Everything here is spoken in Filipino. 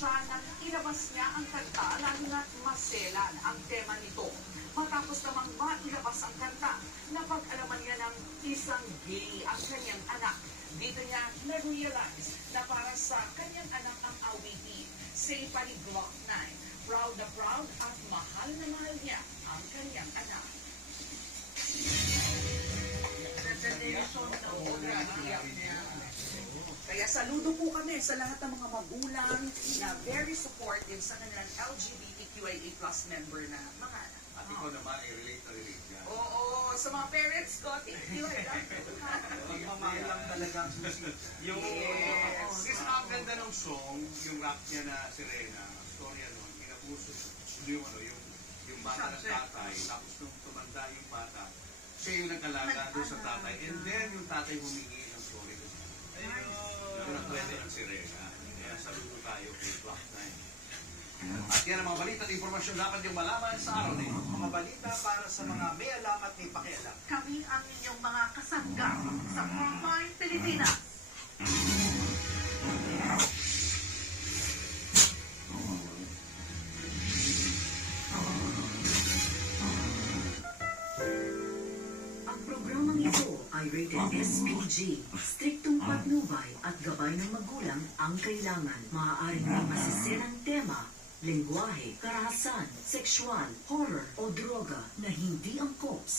siya nang ilabas niya ang kanta, lalo na maselan ang tema nito. Matapos namang mailabas ang kanta, napag-alaman niya ng isang gay ang kanyang anak. Dito niya na-realize na para sa kanyang anak ang awitin. Say pa ni Glock 9, proud na proud at mahal na mahal niya ang kanyang anak. Kaya saludo po kami sa lahat ng mga magulang na very supportive sa kanilang LGBTQIA+ member na mga anak. At ikaw naman, relate na relate yan. Oo, sa mga parents ko, thank you. Magmamahal lang talaga ang susi. Yung, Yes. kasi ang ganda ng song, yung rap niya na Serena, ang storya nun, pinapuso yung bata ng tatay, tapos nung tumanda yung bata, siya yung nag-alaga doon sa tatay, and then yung tatay humingi ng sorry doon. Ganun ang kwento ng Serena. Kaya saludo tayo kay Block 9. At yan ang mga balita at informasyon dapat yung malaman sa araw na ito. Mga balita para sa mga may alam at may pakialam. Kami ang inyong mga kasangga sa Frontline Pilipinas. Ang programang ito ay rated SPG. Striktong patnubay at gabay ng magulang ang kailangan. Maaaring may masiserang tema, lengguwahe, karahasan, sexual, horror o droga na hindi angkop sa